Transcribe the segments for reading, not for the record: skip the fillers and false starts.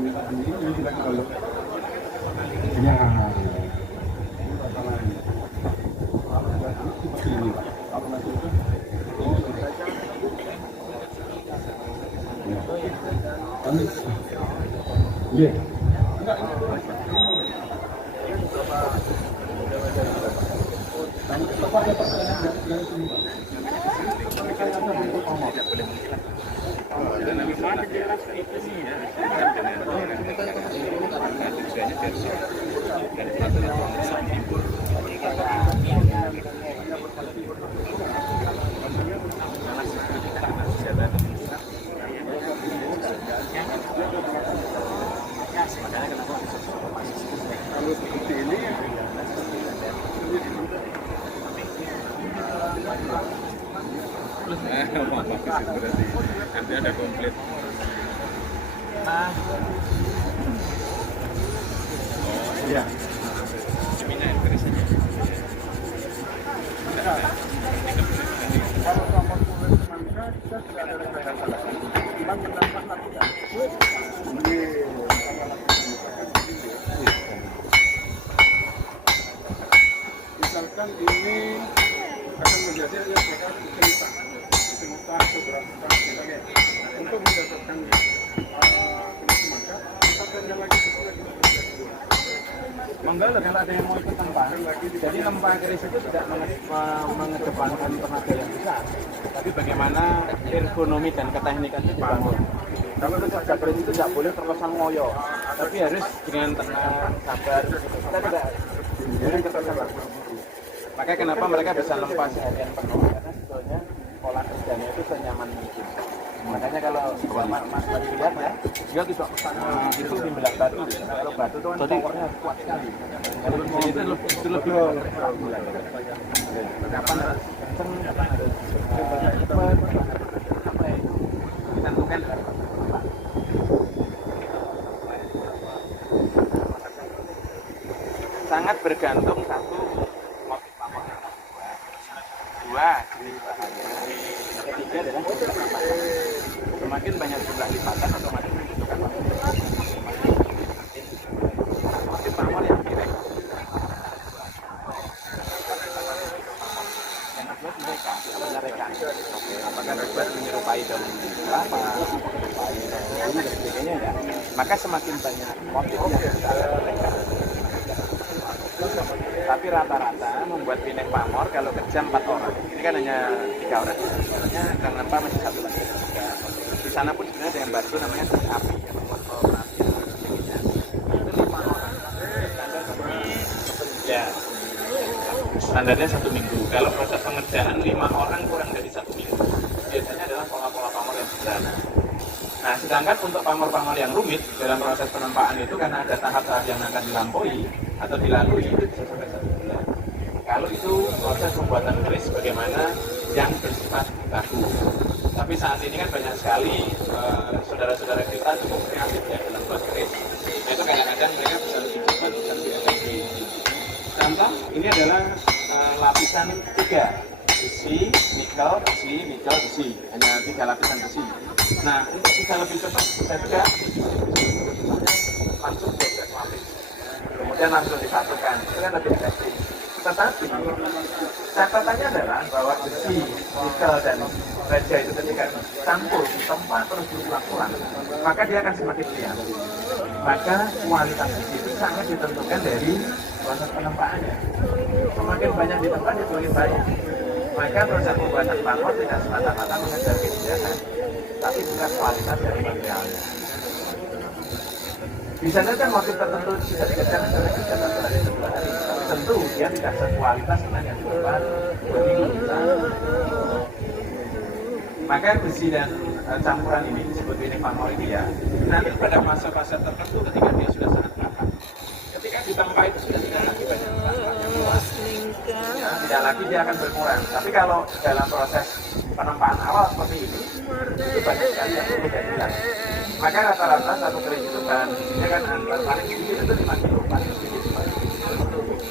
ini kita kalau ya seperti ini apa nanti itu ya kalau seperti ini berarti nanti ada komplit. Ya. Seminyak kerisnya. Kalau kamu tulis mangga, kita sudah ada rekayasa. Cuma menambah tidak. Misalkan ini akan menjadi cerita beberapa misalnya untuk mendapatkan kulit mangga kita tanya lagi mangga kalau ada yang mau ikut lempang jadi lempang keris itu tidak mengedepankan tenaga yang besar tapi bagaimana ergonomi dan keteknikan itu dibangun. Kalau untuk keris itu tidak boleh terkesan ngoyo tapi harus dengan tenang, sabar kita tidak boleh terkesan. Makanya kenapa mereka bisa lempar seharian penuh karena sebetulnya pola kerjanya itu senyaman mungkin. Makanya kalau Mas tadi lihat ya, dia tidak itu timbelan batu. Kalau batu itu kan powernya kuat sekali. Kalau di sini itu lebih kapan kenceng, kapan harus apa ya? Ditentukan. Sangat bergantung satu motif pamor. Dua jenis bahannya. Ketiga adalah jumlah lipatan. Semakin banyak jumlah lipatan otomatis membutuhkan motif pamor yang direk. Yang kedua direka, namanya reka. Apakah reka menyerupai daun kelapa, menyerupai daun dan sebagainya ya. Maka semakin banyak motif yang kita reka. Tapi rata-rata membuat pinek pamor kalau kerja 4 orang. Ini kan hanya 3 orang. Sebenarnya kenapa masih satu lagi? Di sana pun sebenarnya ada yang bantu namanya api yang membuat operasi sebagainya. Itu 5 orang. Ya. Standarnya 1 minggu. Kalau proses pengerjaan 5 orang kurang dari 1 minggu. Biasanya adalah pola-pola pamor yang sederhana. Nah, sedangkan untuk pamor-pamor yang rumit dalam proses penempaan itu karena ada tahap-tahap yang akan dilampaui atau dilalui itu bisa sampai 1 bulan. Kalau itu proses pembuatan keris bagaimana yang bersifat baku. Tapi saat ini kan banyak sekali saudara-saudara kita cukup kreatif ya dalam buat keris. Nah itu kadang-kadang mereka bisa lebih cepat, bisa lebih efektif. Contoh ini adalah lapisan 3. Besi, nikel, besi, hanya 3 lapisan besi. Nah, untuk bisa lebih cepat, saya juga langsung proses lapis. Kemudian langsung disatukan, itu kan lebih efektif. Tetapi, catatannya adalah bahwa besi, nikel, dan baja itu ketika campur di tempat terus diulang-ulang, maka dia akan semakin liar. Maka kualitas besi itu sangat ditentukan dari proses penempaannya. Semakin banyak ditempa, dia semakin baik. Maka proses pembuatan pamor tidak semata-mata mengejar keindahan, tapi juga kualitas dari materialnya. Bisa saja motif tertentu bisa dikejar misalnya kegiatan berada di sebelah hari, tapi tentu dia tidak sekualitas dengan yang dibuat begini. Maka besi dan campuran ini disebut pinek pamor ini ya. Nanti pada fase-fase tertentu ketika dia sudah sangat matang, ketika ditempa itu sudah tidak lagi banyak ya, tidak lagi dia akan berkurang. Tapi kalau dalam proses penempaan awal seperti ini, itu banyak sekali yang perlu dilakukan. Maka rata-rata satu keris itu kan besinya kan paling sedikit itu 5 kilo, paling sedikit 5 kilo.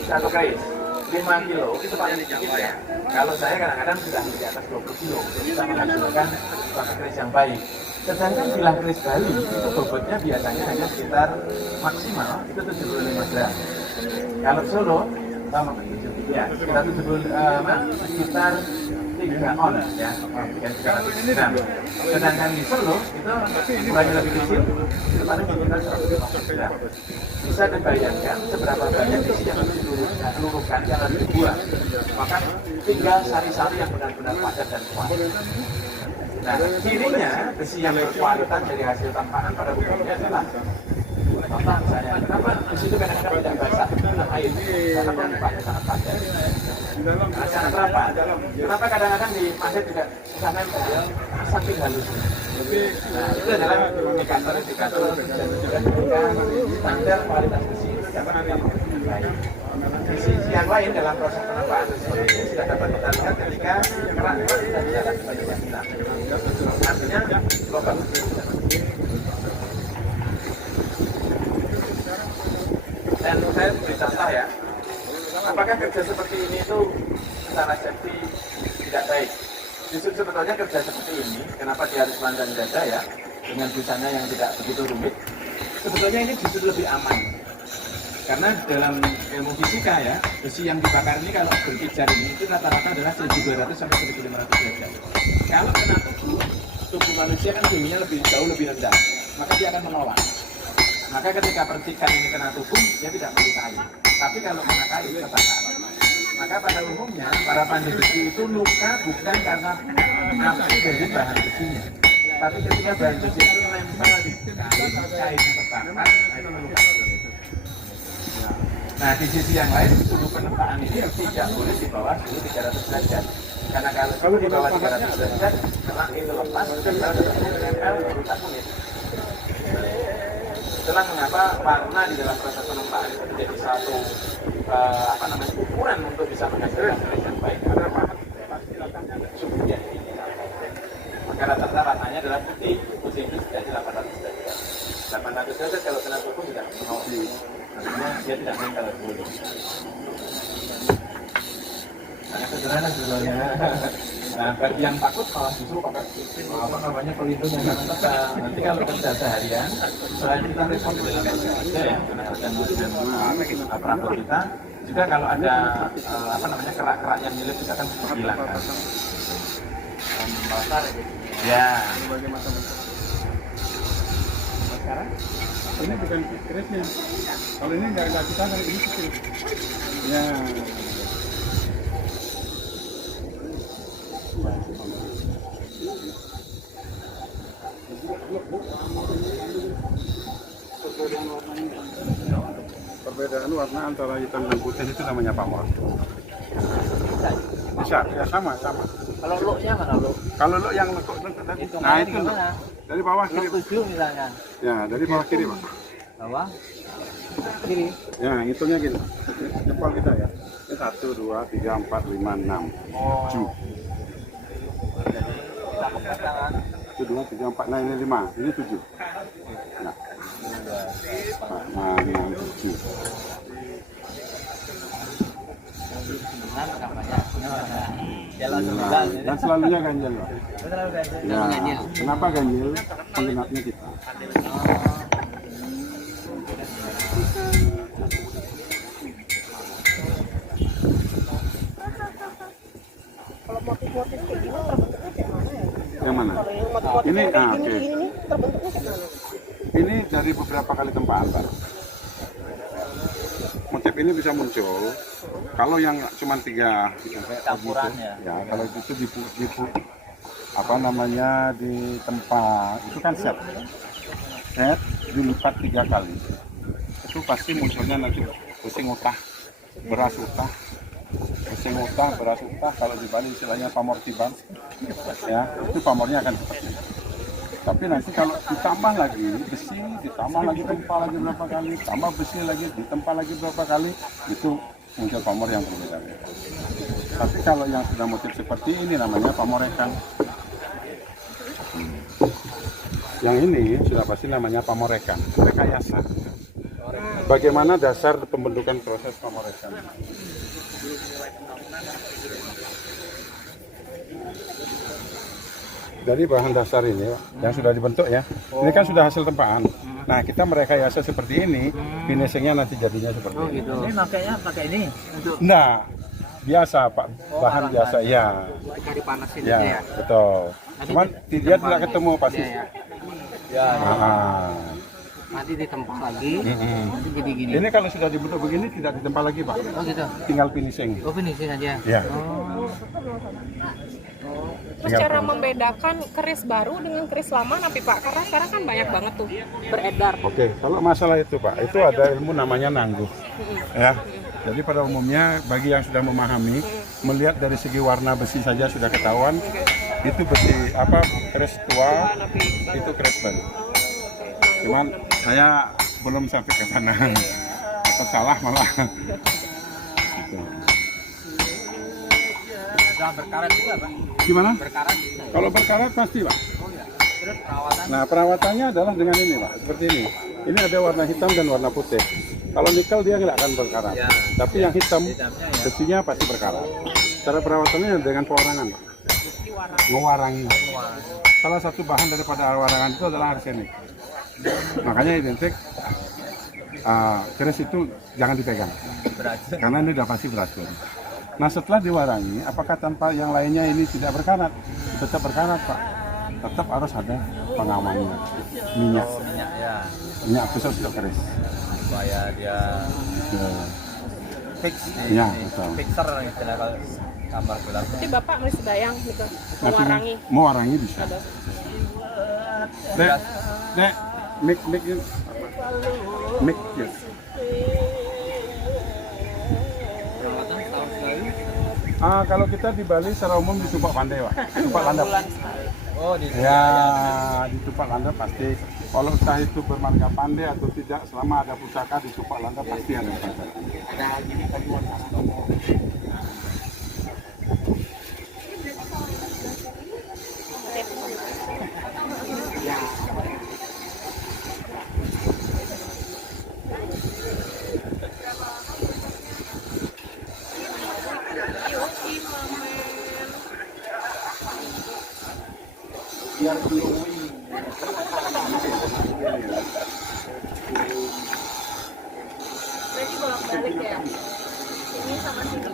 Satu keris 5 kilo itu paling sedikit ya. Kalau saya kadang-kadang sudah di atas 20 kilo, jadi bisa menghasilkan satu keris yang baik. Sedangkan bilah keris Bali itu bobotnya biasanya hanya sekitar maksimal itu 75 gram. Kalau Solo sama ya sekitar 3 on ya, 300 gram. Sedangkan di Solo itu ukurannya lebih kecil, itu paling sekitar 150 gram. Bisa dibayangkan seberapa banyak isi yang harus diluruhkan yang harus dibuang. Maka tinggal sari-sari yang benar-benar padat dan kuat. Nah, cirinya besi yang berkualitas dari hasil tampahan pada umumnya adalah contoh misalnya, kenapa besi itu kadang-kadang tidak basah dengan air? Karena penyimpanannya sangat padat. Nah, sangat rapat. Kenapa kadang-kadang di pasir juga susah nempel? Saking halusnya. Nah, itu adalah indikator dan juga standar kualitas besi itu dapat dilakukan dengan baik. Di sisi yang lain dalam proses penampakan besi ini sudah dapat kita lihat ketika kerak-kerak sudah tidak lagi banyak yang hilang. Artinya lubang. Dan saya beri contoh ya, apakah kerja seperti ini itu secara safety tidak baik? Justru sebetulnya kerja seperti ini, kenapa dia harus telanjang dada ya, dengan busana yang tidak begitu rumit, sebetulnya ini justru lebih aman. Karena dalam ilmu fisika ya, besi yang dibakar ini kalau berpijar ini itu rata-rata adalah 1200 sampai 1500 derajat. Kalau kena tubuh manusia kan suhunya jauh lebih rendah, maka dia akan menolak. Maka ketika percikan ini kena tubuh, dia tidak melukai. Tapi kalau kena kayu, terbakar. Maka pada umumnya, para pandai besi itu luka bukan karena api dari bahan besinya. Tapi ketika bahan besi itu menempel di kainnya terbakar, nah itu melukai. Nah, di sisi yang lain, suhu penempaan ini tidak boleh di bawah suhu 300 derajat. Karena kalau suhu di bawah 300 derajat, selang itu lepas, dan kalau menempel, merusak kulit. Itulah mengapa warna di dalam proses penempaan itu menjadi satu ukuran untuk bisa menghasilkan hasil yang baik. Karena suhunya tinggi. Maka rata-rata warnanya adalah putih itu sudah di 800 derajat. 800 derajat kalau kena tubuh tidak menolak. Artinya dia tidak menempel dulu. Sangat sederhana sebenarnya. Nah, bagi yang takut malah justru pakai pelindung yang sangat tebal. Nanti kalau kerja seharian, selain kita repot dalam kerja ya, karena terganggu dengan aparatur kita, juga kalau ada kerak-kerak yang nyelip kita kan bisa hilangkan. Ya. Sekarang ini bukan kerisnya. Kalau ini nggak kita kan ini kecil. Ya. Perbedaan warna antara hitam dan putih itu namanya pamor. Bisa, ya sama. Kalau loknya mana lo? Kalau lo yang lekuk tadi, nah itu lo. Dari bawah kiri. Lok 7 misalnya. Ya, dari bawah kiri, Pak. Bawah kiri. Ya, hitungnya gini. Jempol kita ya. Ini 1, 2, 3, 4, 5, 6, 7. Tangan. 1, 2, 3, 4, nah ini 5, ini 7. Nah, 7. Dan selalunya ganjil, Pak. Ya, kenapa ganjil? Pengenapnya kita. Kalau motif-motif kayak gini terbentuknya kayak mana ya? Yang mana? Kalau yang motif-motif Ini, kayak oke. gini terbentuknya kayak mana? Ini dari beberapa kali tempaan, Pak. Motif ini bisa muncul kalau yang cuma 3 Campuran ya. kalau itu di tempat itu kan set dilipat 3 kali, itu pasti munculnya nanti besi utah, beras utah, kalau di Bali istilahnya pamor tiban, ya itu pamornya akan seperti itu. Tapi nanti kalau ditambah lagi besi, ditambah lagi tempa lagi berapa kali, tambah besi lagi, ditempa lagi berapa kali, itu muncul pamor yang berbeda. Tapi kalau yang sudah motif seperti ini namanya pamorekan. Yang ini sudah pasti namanya pamorekan, rekayasa. Bagaimana dasar pembentukan proses pamorekan? dari bahan dasar ini Pak, yang sudah dibentuk ya. Ini kan sudah hasil tempaan. Nah, kita merekayasa seperti ini, finishingnya nanti jadinya seperti ini. Gitu. Ini makanya pakai ini untuk Nah, biasa Pak, bahan biasa ya. ketika dipanasin Ya, aja ya. betul. Cuman dia tidak ketemu pasti. Iya, ya. Ah. Nanti ditempa lagi. Mm-mm. Nanti jadi gini. Ini kalau sudah dibentuk begini tidak ditempa lagi Pak, Oh gitu. tinggal finishing. Oh finishing aja. Ya. Oh. Terus cara membedakan keris baru dengan keris lama napi Pak? Karena sekarang kan banyak banget tuh beredar. Oke, kalau masalah itu Pak, itu ada ilmu namanya nangguh. Ya. Jadi pada umumnya bagi yang sudah memahami, melihat dari segi warna besi saja sudah ketahuan itu besi apa keris tua, itu keris baru. Cuman saya belum sampai ke sana. Atau salah malah. Gitu. Sudah berkarat juga Pak. Gimana? Berkarat. Kalau berkarat pasti Pak. Oh ya. Terus perawatan. Nah perawatannya adalah dengan ini Pak, seperti ini. Ini ada warna hitam dan warna putih. Kalau nikel dia nggak akan berkarat. Ya. Tapi yang hitam, Hitamnya ya. besinya pasti berkarat. Cara perawatannya dengan pewarangan Pak. Mewarangi. Salah satu bahan daripada warangan itu adalah arsenik. Makanya identik keris itu jangan dipegang. Beracun. Karena ini udah pasti beracun. Nah setelah diwarangi, apakah tanpa yang lainnya ini tidak berkarat? Tetap berkarat Pak. Tetap harus ada pengamannya. Minyak, Minyak ya. minyak khusus untuk keris. Supaya dia Ya. fix Iya, ini. betul. Fixer istilah kalau gambar gelapnya. Jadi Bapak masih sedayang gitu Nanti mewarangi. mewarangi bisa. Dek, dek, mic ini, mic ya. Perawatan setahun sekali. Kalau kita di Bali secara umum di Tupak Pandai Pak. Tupak Landap. Oh di Ya, di Tupak Landap pasti. Kalau entah itu bermarga pandai atau tidak, selama ada pusaka di Tupak Landap pasti ada pusaka. Berarti bolak-balik ya. Ini sama sini.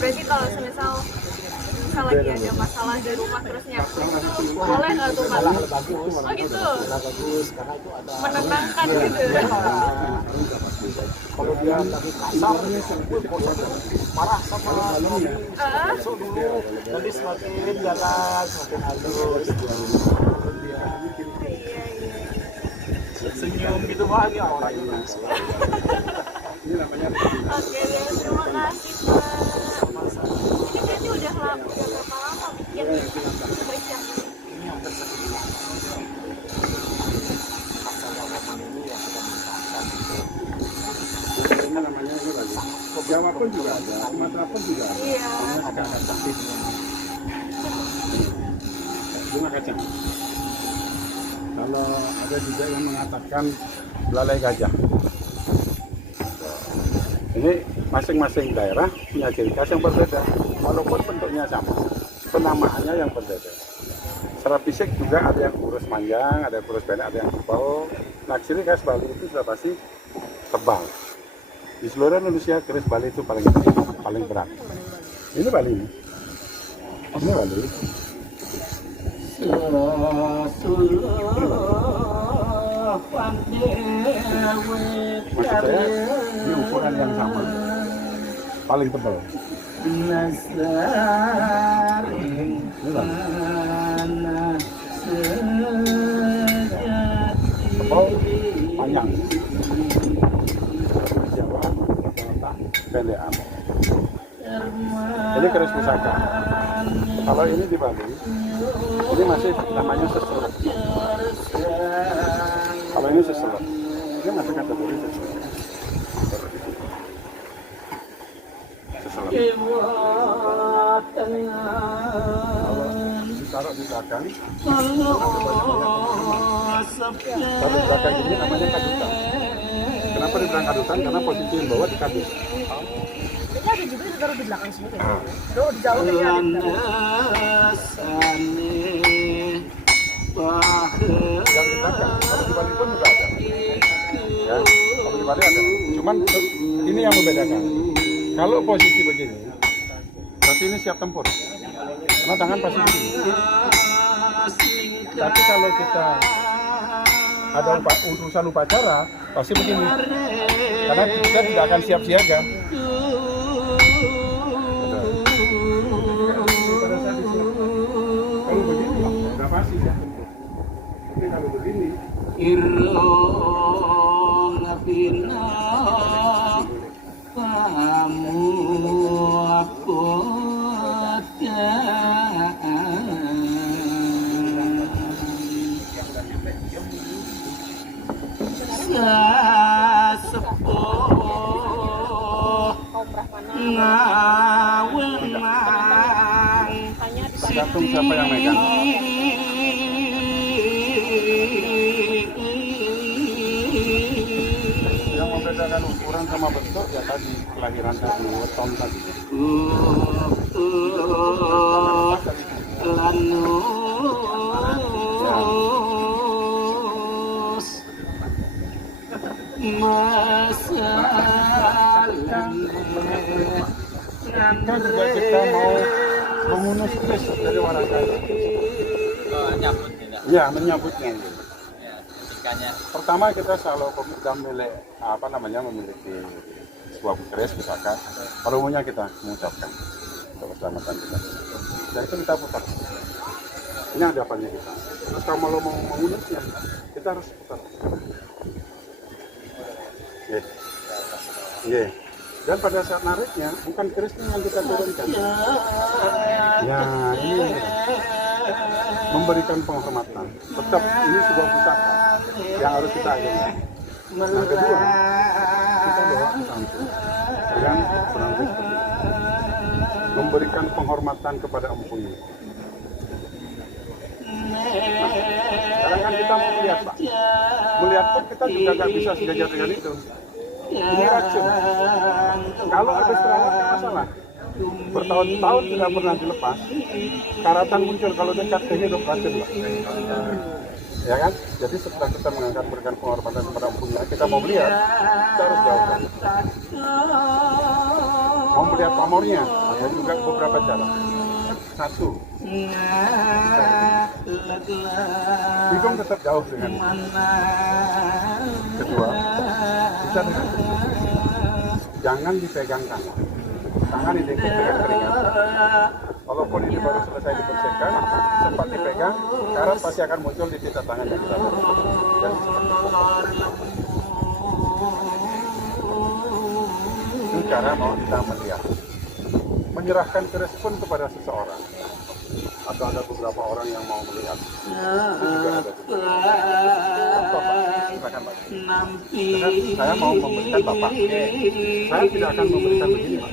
Berarti kalau misal lagi ada masalah di rumah terus nyambung itu boleh nggak tuh Mas? Oh gitu. Menenangkan gitu. Kalau dia lagi kasar, marah sama langsung dulu. Jadi semakin jalan, semakin halus. Senyum gitu banyak orangnya. Ini namanya Oke deh, terima kasih Pak. Ini berarti udah berapa lama bikin kerisnya? Ini hampir sebulan. Pasal Ramadan ini yang kita misalkan ini namanya itu lagi. Jawa pun juga ada, Sumatera pun juga ada. Iya. ada sakit Bunga kacang. Kalau ada juga yang mengatakan belalai gajah. Ini masing-masing daerah punya ciri khas yang berbeda, walaupun bentuknya sama, penamaannya yang berbeda. Secara fisik juga ada yang kurus panjang, ada yang kurus pendek, ada yang tebal. Nah, ciri khas Bali itu sudah pasti tebal. Di seluruh Indonesia keris Bali itu paling berat. Ini Bali ini. Ini Bali. Maksud saya, ini ukuran yang sama, paling tebal. Ini Bali. Tebal, panjang. Jawa letak pendekan. Ini keris pusaka. Kalau ini di Bali, ini masih namanya seselet. Kalau ini seselet, ini masih kategori seselet. Seselet. Ditaruh di belakang. Kalau di belakang ini namanya kadutan. Kenapa dibilang kadutan? Karena posisi yang bawah di kadut. Jadi ada juga yang taruh di belakang sini kan? Tuh di jauh kayaknya ada di belakang. Yang di belakang, kalau di Bali pun juga ada. Ya, kalau di Bali ada. Cuman ini yang membedakan. Kalau posisi begini, berarti ini siap tempur. Karena tangan pasti begini. Tapi kalau kita ada urusan upacara, pasti begini. Karena kita tidak akan siap siaga. Kalau begini, udah pasti siap tempur. Tapi kalau begini, tergantung siapa yang megang. Yang membedakan ukuran sama bentuk ya tadi kelahiran tadi, weton tadi. Kan juga kita mau mengunus keris dari orang kaya. Nyambut tidak? Ya, menyambutnya. Ya, ikannya. Pertama kita selalu sudah memiliki sebuah keris misalkan, pada umumnya kita mengucapkan untuk keselamatan kita. Dan itu kita putar. Ini ada apanya kita. Terus kalau mau mengunusnya, kita harus putar. Yes. Yeah. Dan pada saat nariknya, bukan kerisnya yang kita turunkan. Ya, ini memberikan penghormatan. Tetap ini sebuah pusaka yang harus kita agungkan. Yang kedua, kita bawa ke samping dengan penampilan seperti ini. Memberikan penghormatan kepada empunya. Nah, sekarang kan kita mau melihat, Pak. Melihat pun kita juga nggak bisa sejajar dengan itu. Ini racun. Kalau habis perawat masalah. Bertahun-tahun tidak pernah dilepas. Karatan muncul kalau dekat ke hidup racun. Ya kan? Jadi setelah kita mengangkat berikan penghormatan kepada empunya, kita mau melihat, kita harus jauhkan. Mau melihat pamornya, ada juga beberapa cara. Satu, hidung tetap jauh dengan ini. Kedua, bisa dengan ini. Jangan dipegang tangan. Tangan identik dengan keringat. Walaupun ini baru selesai dibersihkan, sempat dipegang, karat pasti akan muncul di titik tangan yang kita lakukan. Dan seperti itu. Itu cara mau kita melihat. Menyerahkan keris pun kepada seseorang. Atau ada beberapa orang yang mau melihat. Itu juga ada juga. Bapak, silakan Pak. Dengan saya mau memberikan Bapak. Saya tidak akan memberikan begini Pak.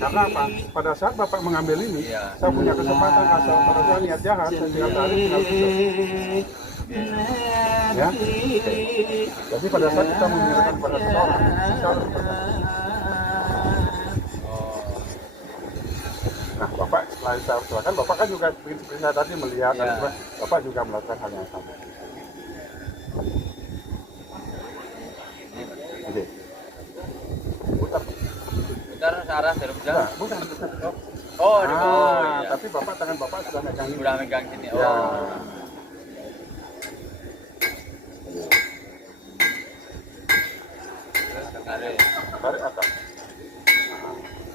Karena apa? Pada saat Bapak mengambil ini, saya punya kesempatan asal pada saya niat jahat, saya tinggal tarik, tinggal tutup. Ya. Jadi pada saat kita menyerahkan kepada seseorang, kita harus berhati. Nah, Bapak setelah saya silakan, Bapak kan juga seperti saya tadi melihat, dan Bapak juga melakukan hal yang sama. Oke. Putar. Putar ke arah jarum jam. Nah, bukan. Oh, di bawah. Iya. Tapi Bapak tangan Bapak sudah megang ini. Udah megang sini. Oh. Ya. Tarik. Tarik atas.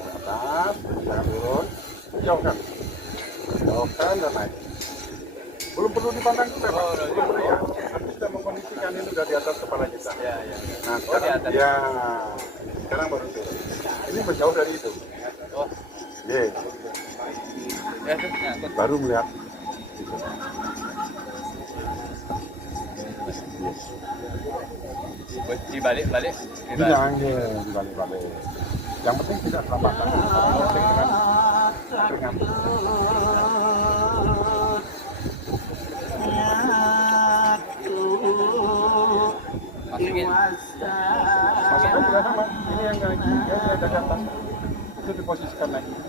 Nah, atas, jangan turun. Jauhkan. Jauhkan dan naik. Belum perlu dipandang juga, Pak. Belum perlu ya. sudah mengkondisikan ini sudah di atas kepala kita. Ya, ya. Nah, Oh, di sekarang, atas. ya, sekarang baru turun. Ini menjauh dari itu. Oh, Ye, ya itu nyangkut. baru melihat. Dibalik-balik. Bilang ya, dibalik-balik. Yang penting tidak kelambatan. Yang penting dengan Masukin. masukkan juga sama. Ini yang ada datang. Itu diposisikan lagi. Nah,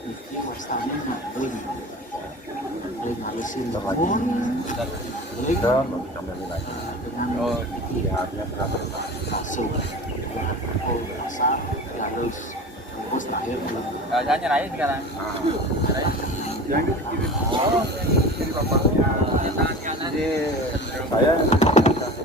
Iki wasane maling. Maling halusin lagi. bangun. Maling Dan baru kembali lagi. dengan Oh, Lihatnya berapa? masuk. Oh, rasa halus. Terus terakhir saya nyerahin sekarang. Nah, Nyerahin. yang dikirim. Ini bapaknya. Tangan kanan. Saya